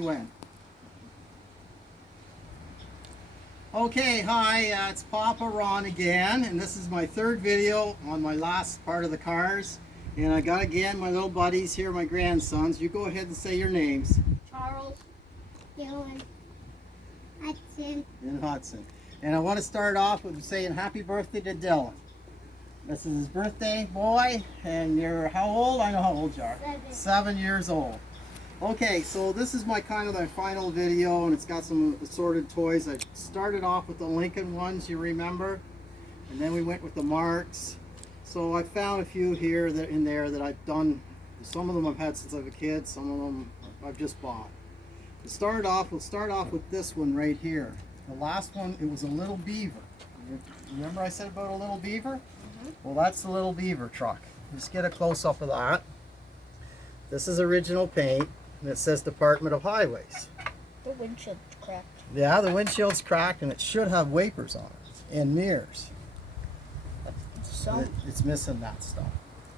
When? Okay, hi, it's Papa Ron again, and this is my third video on my last part of the cars. And I got again my little buddies here, my grandsons. You go ahead and say your names. Charles, Dylan, Hudson, And Hudson. And I want to start off with saying happy birthday to Dylan. This is his birthday, boy, and you're how old? I know how old you are. 7 years old. Okay, so this is my final video, and it's got some assorted toys. I started off with the Lincoln ones, you remember, and then we went with the Marks. So I found a few here in there that I've done. Some of them I've had since I was a kid. Some of them I've just bought. We'll start off with this one right here. The last one, it was a little beaver. Remember I said about a little beaver? Mm-hmm. Well, that's the little beaver truck. Just get a close-up of that. This is original paint. And it says Department of Highways. The windshield's cracked. Yeah, the windshield's cracked, and it should have wipers on it and mirrors. So It's missing that stuff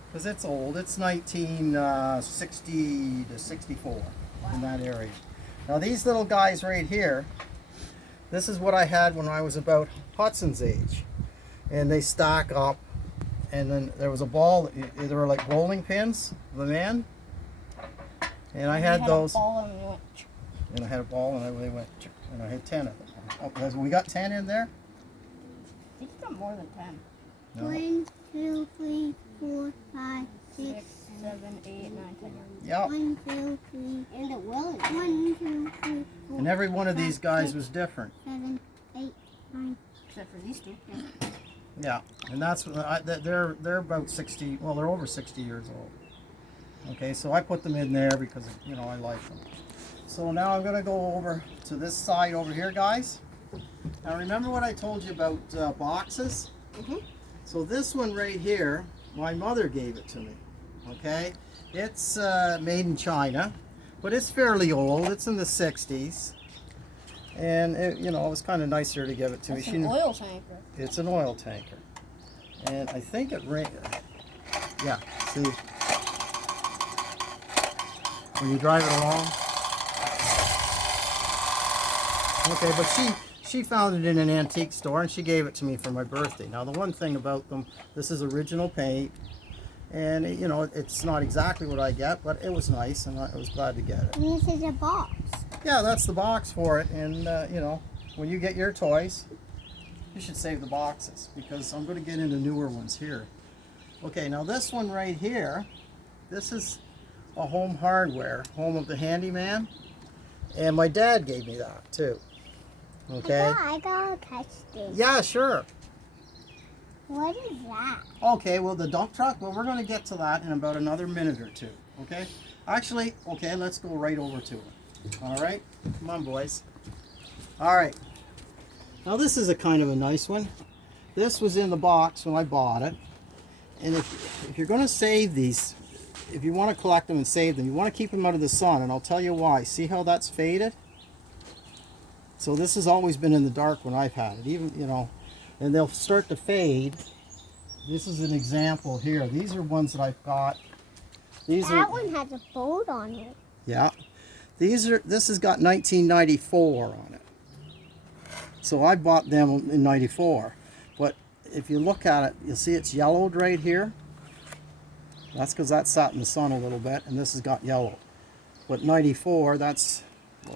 because it's old. It's 1960 to 64 in that area. Now these little guys right here, this is what I had when I was about Hudson's age, and they stack up. And then there was a ball. They were like bowling pins. The man. And I had those. And I had a ball, and they went, and I had 10 of them. Oh, we got 10 in there? I think you got more than 10. No. 1, 2, 3, 4, 5, 6, 7, 8, 9, 10. Yep. 1, 2, 3, and it will. 1, 2, 3, 4. And every one of these guys was different. 7, 8, 9. Except for these two. Yeah, and that's they're about 60. Well, they're over 60 years old. Okay, so I put them in there because I like them. So now I'm going to go over to this side over here, guys. Now remember what I told you about boxes? Mm-hmm. So this one right here, my mother gave it to me. Okay, it's made in China, but it's fairly old. It's in the 60s, and it was kind of nicer to give it to me. It's an oil tanker. It's an oil tanker, and I think it ran. Yeah, see. When you drive it along. Okay, but she found it in an antique store, and she gave it to me for my birthday. Now the one thing about them, this is original paint, and it's not exactly what I get, but it was nice, and I was glad to get it. And this is a box. Yeah, that's the box for it, and when you get your toys, you should save the boxes, because I'm going to get into newer ones here. Okay, now this one right here, this is a Home Hardware, Home of the Handyman, and my dad gave me that too. Okay. I gotta touch this. Yeah, sure. What is that? Okay, well the dump truck. Well, we're going to get to that in about another minute or two. Okay. Actually, okay, let's go right over to it. All right. Come on, boys. All right. Now this is a kind of a nice one. This was in the box when I bought it, and if you're going to save these. If you want to collect them and save them, you want to keep them out of the sun, and I'll tell you why. See how that's faded? So this has always been in the dark when I've had it, even, and they'll start to fade. This is an example here. These are ones that I've got. That one has a boat on it. Yeah. This has got 1994 on it. So I bought them in 94. But if you look at it, you'll see it's yellowed right here. That's because that sat in the sun a little bit, and this has got yellow. But 94, that's,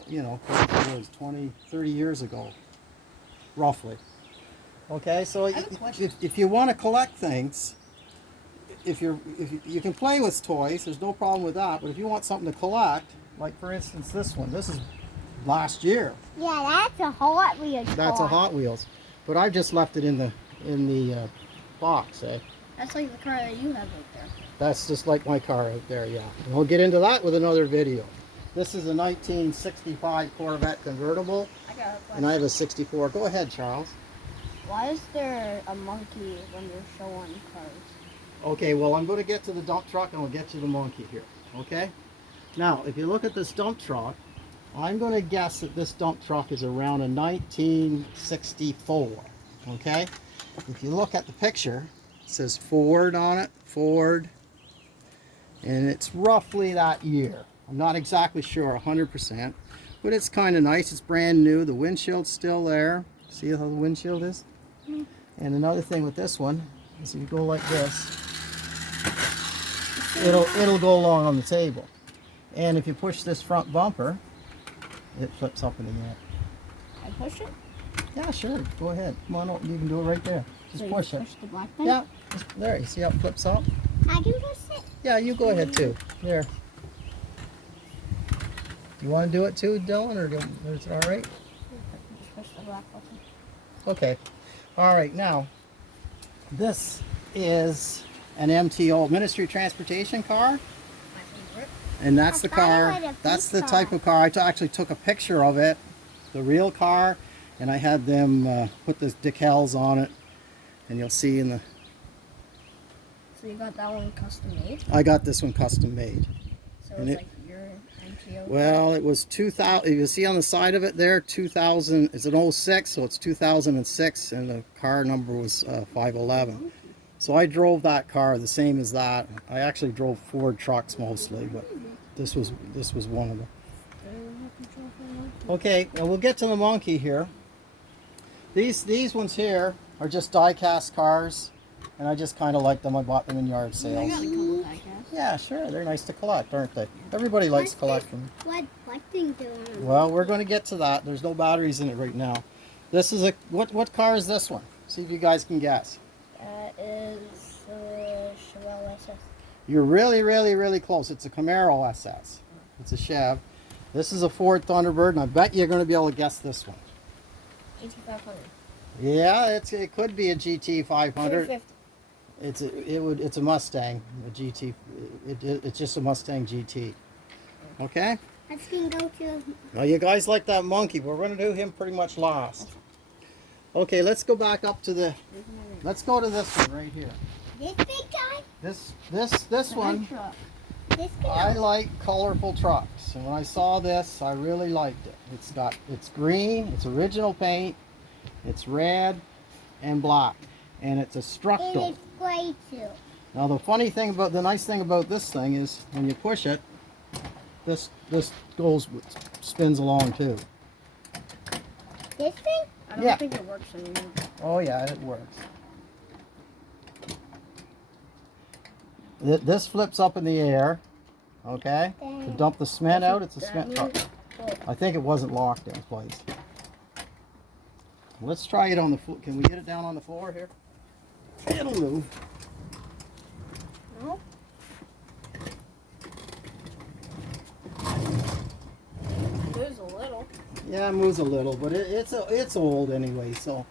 20, 30 years ago, roughly. Okay, so if you want to collect things, if you can play with toys, there's no problem with that. But if you want something to collect, like for instance this one, this is last year. Yeah, that's a Hot Wheels car. That's a Hot Wheels, but I've just left it in the box, eh? That's like the car that you have right there. That's just like my car out there, yeah. And we'll get into that with another video. This is a 1965 Corvette convertible, and I have a 64. Go ahead, Charles. Why is there a monkey when you're showing cars? Okay, well, I'm going to get to the dump truck, and we'll get to the monkey here, okay? Now, if you look at this dump truck, I'm going to guess that this dump truck is around a 1964, okay? If you look at the picture, it says Ford on it, Ford, and it's roughly that year. I'm not exactly sure 100%, but it's kind of nice. It's brand new. The windshield's still there. See how the windshield is? And another thing with this one is if you go like this, it'll go along on the table. And if you push this front bumper, it flips up in the air. I push it? Yeah, sure. Go ahead. Come on, you can do it right there. Just So push you it. push the black thing? Yeah, just, there. You see how it flips up? I can push it. Yeah, you go ahead too. There. You want to do it too, Dylan, or is it all right? Just push the black button. Okay. All right. Now, this is an MTO, Ministry of Transportation car, My favorite. and that's the I thought it car. was a That's the police type car. of car. Actually took a picture of it, the real car, and I had them put the decals on it, and you'll see in the. So you got that one custom made? I got this one custom made. So And it's it- like your MTO? Well, it was 2000. You see on the side of it there, 2000. It's an 06, so it's 2006, and the car number was 511. So I drove that car the same as that. I actually drove Ford trucks mostly, but this was one of them. Okay, now we'll get to the monkey here. These ones here are just die-cast cars, and I just kind of like them. I bought them in yard I sales. got a couple die casts. Yeah, sure, they're nice to collect, aren't they? Everybody likes collecting. What thing doing? Well, we're going to get to that. There's no batteries in it right now. This is a what car is this one? See if you guys can guess. That is Chevelle SS. You're really close. It's a Camaro SS. It's a Chev. This is a Ford Thunderbird, and I bet you're going to be able to guess this one. GT500. Yeah, it could be a GT 500. 350. It's a Mustang, a GT. It's just a Mustang GT. Okay. Let's go to. Now you guys like that monkey. We're going to do him pretty much last. Okay, let's go back up to the. Let's go to this one right here. This big guy? This one. This I guy? like colorful trucks, and when I saw this, I really liked it. It's green, it's original paint, it's red and black, and it's a It structal. is gray too. Now the nice thing about this thing is when you push it, this spins along too. This thing? I don't Yeah. think it works anymore. Oh yeah, it works. This flips up in the air, okay? To dump the cement out, it's a cement truck. I think it wasn't locked in place. Let's try it on the floor. Can we get it down on the floor here? It'll move. No? Moves a little. Yeah, it moves a little, but it's old anyway. So,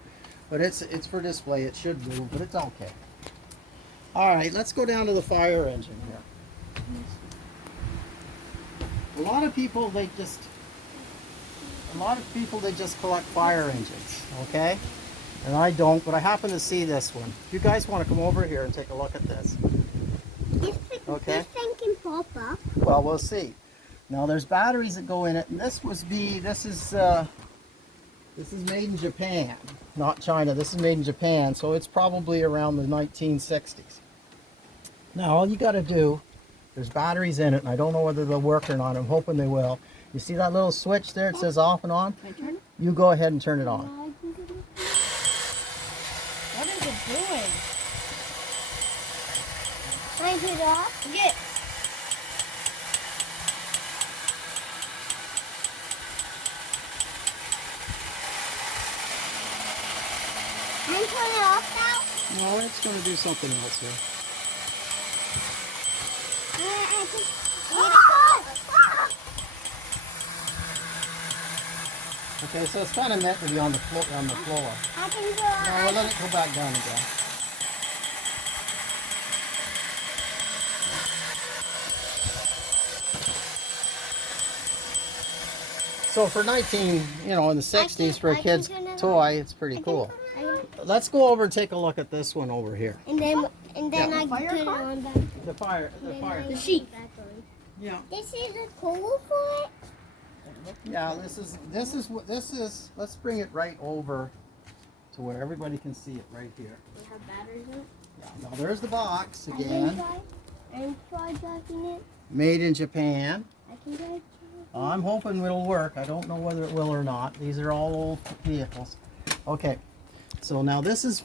but it's for display. It should move, but it's okay. All right, let's go down to the fire engine here. A lot of people they just collect fire engines, okay? And I don't, but I happen to see this one. If you guys want to come over here and take a look at this, Okay. This thing can pop up. well, we'll see. Now there's batteries that go in it, and this is made in Japan, not China. This is made in Japan, so it's probably around the 1960s. Now all you got to do, there's batteries in it, and I don't know whether they'll work or not. I'm hoping they will. You see that little switch there? It says off and on. Can I turn it? You go ahead and turn it on. What is it doing? Can I turn it off? Get. Can I turn it off now? No, it's going to do something else here. Okay, so it's kind of meant to be on the floor. I can go No, we'll let it go back down again. So for in the 60s, for a I can kid's turn it toy, it's pretty cool. Let's go over and take a look at this one over here. And then Yeah. I Fire put it car? on back. The fire. The sheet. Yeah. This is a cool for it. Yeah, this is, let's bring it right over to where everybody can see it right here. We have batteries in it. Yeah, now there's the box I can again. try. I'm try jacking it. Made in Japan. I I'm hoping it'll work. I don't know whether it will or not. These are all old vehicles. Okay, so now this is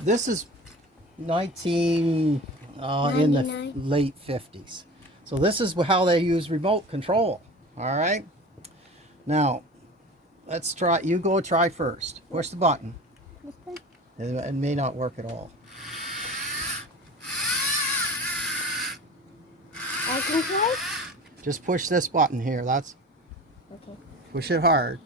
19 in the 99. late 50s. So this is how they use remote control. All right. Now let's try. You go try first. Push the button. It may not work at all. I can try. Just push this button here. That's Okay. push it hard.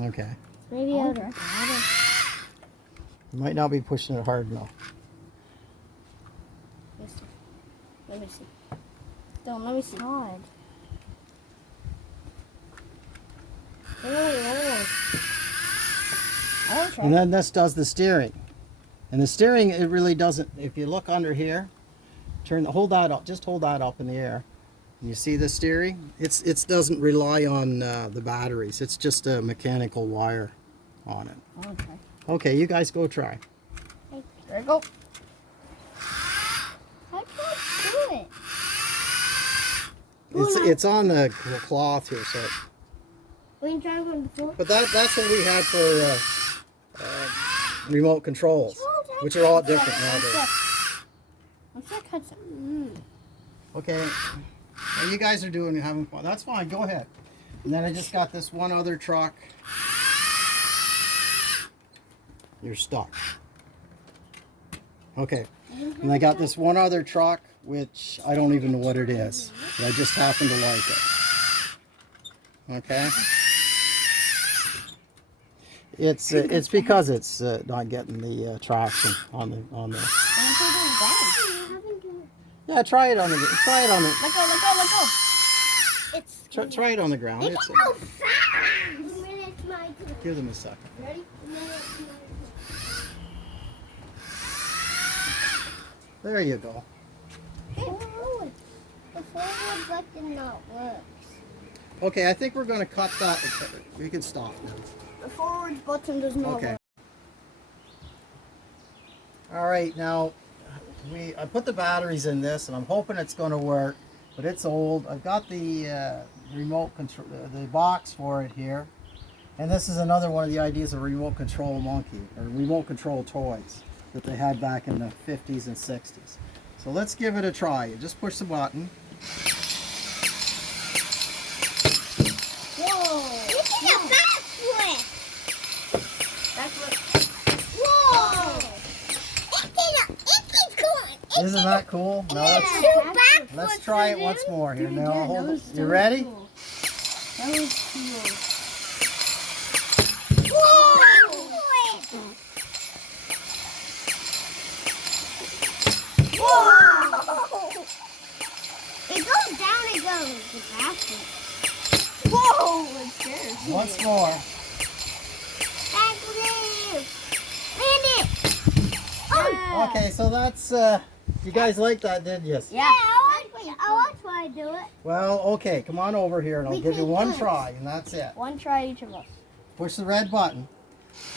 Okay. Maybe I'll try. You might not be pushing it hard enough. Let me see. Don't let me see. Hard. And then this does the steering. And the steering, it really doesn't. If you look under here, hold that up. Just hold that up in the air. And you see the steering? It doesn't rely on the batteries. It's just a mechanical wire on it. Okay. Okay, you guys go try. There you go. How do I do it? It's on the cloth here, so. We can try one before. But that's what we had for remote controls, which are all different nowadays. Looks like Hudson. Okay, well, you guys are having fun. That's fine. Go ahead. And then I just got this one other truck. You're stuck. Okay. And I got this one other truck, which I don't even know what it is, but I just happen to like it. Okay. It's because it's not getting the traction on the. Yeah, try it on the. Let go. It's Try it on the ground. It's, so fast. It's my turn. give them a second. Ready? It's my There you go. turn. The forward button not works. Okay, I think we're going to cut that. We can stop now. the forward button does not Okay. work. All right, now I put the batteries in this, and I'm hoping it's going to work, but it's old. I've got the remote control, the box for it here, and this is another one of the ideas of remote control monkey or remote control toys that they had back in the 50s and 60s. So let's give it a try. You just push the button. Whoa! This is a backflip! That's what. Whoa! It keeps going. Isn't that cool? Now let's try it once more here. Now hold it. You ready? That was cool. Whoa! It goes down, it goes. The backflip. Whoa! It scares me. Once more. Backflip! Land it! Yeah. Okay, so that's you guys like that, didn't you? Yeah. I want to try to do it. Well, okay, come on over here and I'll We give you take one turns. try and that's it. One try each of us. Push the red button.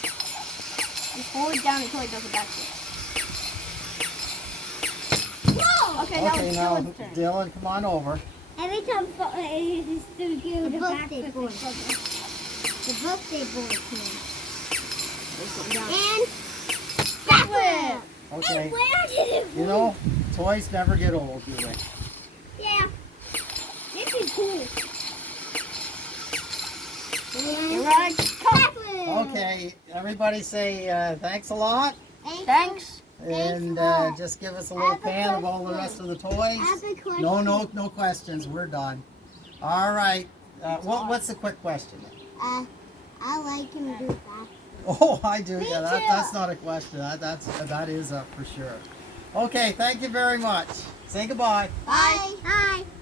Just hold it down until it does a backflip. Whoa! Okay, now Okay, it's now Dylan's turn. Dylan, come on over. Every time he's to do the birthday boy. The birthday boy can. And backflip! Okay. And where did it You know, toys never get old, do they? Yeah. This is cool. You're right. Backflip! Okay, everybody say thanks a lot Thanks. and a lot. just give us a I little have a pan of all the question. rest of the toys. I have a question. No questions. We're done. All right. What's the quick question? I like him to do backflip. Oh, I do. Me Yeah, too. that's not a question. That is up for sure. Okay, thank you very much. Say goodbye. Bye. Bye.